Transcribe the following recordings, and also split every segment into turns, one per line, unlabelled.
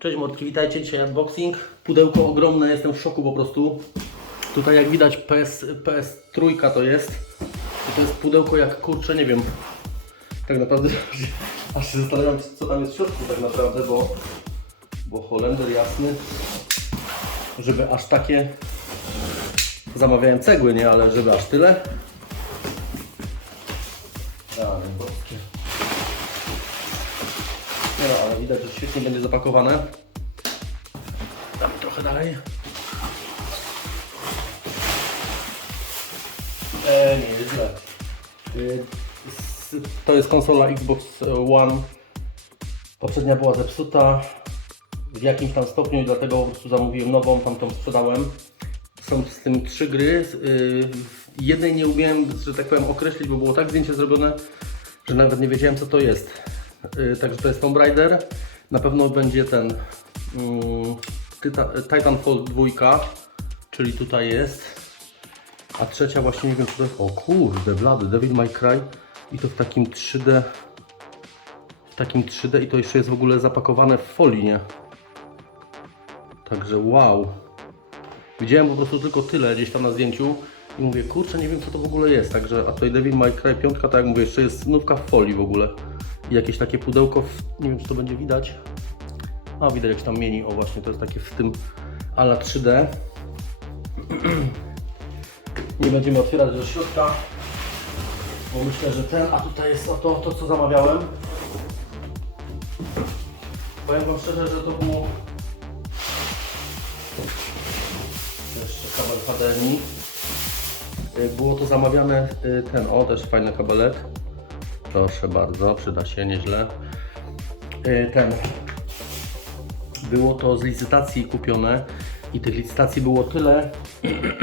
Cześć mordki, witajcie, dzisiaj unboxing. Pudełko ogromne, jestem w szoku po prostu. Tutaj jak widać PS, PS trójka to jest. To jest pudełko jak kurczę, nie wiem. Tak naprawdę aż się zastanawiam co tam jest w środku tak naprawdę, bo, bo Holender jasny, żeby aż takie zamawiałem cegły, nie, ale żeby aż tyle. Ale boskie. No, ale widać, że świetnie będzie zapakowane. Damy trochę dalej. E, nie jest źle. S- To jest konsola Xbox One. Poprzednia była zepsuta w jakimś tam stopniu dlatego po prostu zamówiłem nową, tamtą sprzedałem. Są z tym trzy gry. y, Jednej nie umiałem, że tak powiem, określić, bo było tak zdjęcie zrobione, że nawet nie wiedziałem co to jest. Y, Także to jest Tomb Raider. Na pewno będzie ten Tyta- Titanfall 2, czyli tutaj jest. A trzecia właśnie nie wiem czy to jest. O kurde, blady, Devil May Cry. I to w takim 3D. W takim 3D i to jeszcze jest w ogóle zapakowane w folii, nie? Także wow. Widziałem po prostu tylko tyle gdzieś tam na zdjęciu i mówię, kurczę, nie wiem co to w ogóle jest. Także, a tutaj Devil May Cry 5, tak jak mówię, jeszcze jest nówka w folii w ogóle. I jakieś takie pudełko, w, nie wiem czy to będzie widać. A widać jak się tam mieni, o właśnie, to jest takie w tym ala 3D. Nie będziemy otwierać do środka, bo myślę, że ten, a tutaj jest o to, to co zamawiałem. Powiem Wam szczerze, że to było jeszcze kabel HDMI. Y, Było to zamawiane, y, ten, o też fajny kabelek. Proszę bardzo, przyda się nieźle. Y, Ten, było to z licytacji kupione i tych licytacji było tyle,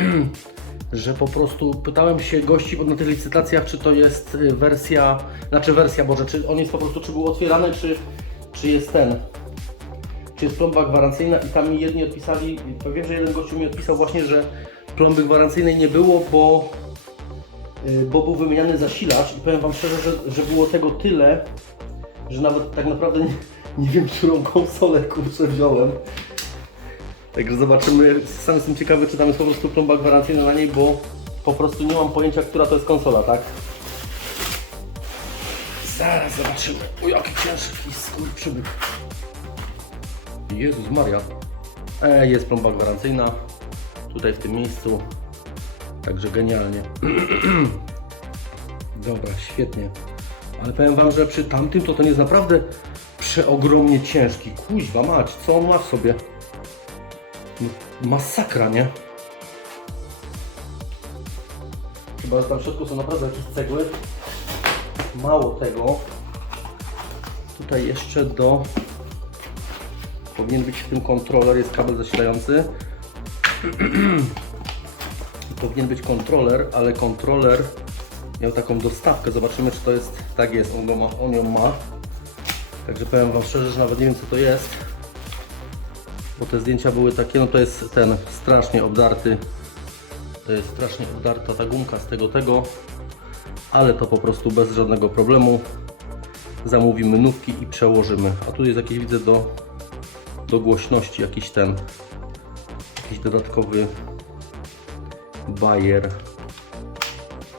że po prostu pytałem się gości na tych licytacjach, czy to jest y, wersja, znaczy wersja, Boże, czy on jest po prostu, czy był otwierany, czy, czy jest ten, czy jest plomba gwarancyjna i tam mi jedni odpisali, wiem, że jeden gościu mi odpisał właśnie, że plomby gwarancyjnej nie było, bo, bo był wymieniany zasilacz i powiem Wam szczerze, że, że było tego tyle, że nawet tak naprawdę nie, nie wiem, którą konsolę kurczę wziąłem. Także zobaczymy, sam jestem ciekawy, czy tam jest po prostu plomba gwarancyjna na niej, bo po prostu nie mam pojęcia, która to jest konsola, tak? Zaraz zobaczymy. O, jaki ciężki skurczybyk. Jezus Maria. E, jest plomba gwarancyjna. Tutaj w tym miejscu. Także genialnie. Dobra, świetnie. Ale powiem Wam, że przy tamtym to ten jest naprawdę przeogromnie ciężki. Kuźwa mać, co on ma w sobie? Masakra, nie? Chyba, że tam w środku są naprawdę jakieś cegły. Mało tego. Tutaj jeszcze do... Powinien być w tym kontroler, jest kabel zasilający. Powinien być kontroler, ale kontroler miał taką dostawkę. Zobaczymy, czy to jest. Tak jest, on, go ma, on ją ma. Także powiem Wam szczerze, że nawet nie wiem, co to jest. Bo te zdjęcia były takie, no to jest ten strasznie obdarty. To jest strasznie obdarta ta gumka z tego, tego. Ale to po prostu bez żadnego problemu. Zamówimy nówki i przełożymy. A tu jest jakiś, widzę, do, do głośności jakiś ten. Jakiś dodatkowy bajer.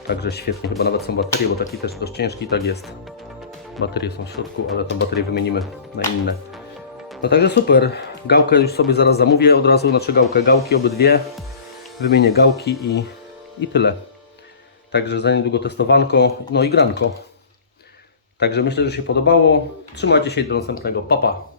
Także świetnie, chyba nawet są baterie, bo taki też dość ciężki, tak jest. Baterie są w środku, ale tą baterię wymienimy na inne. No także super. Gałkę już sobie zaraz zamówię od razu, znaczy gałkę, gałki obydwie. Wymienię gałki i, i tyle. Także za niedługo testowanko, no i granko. Także myślę, że się podobało. Trzymajcie się do następnego. Pa, pa.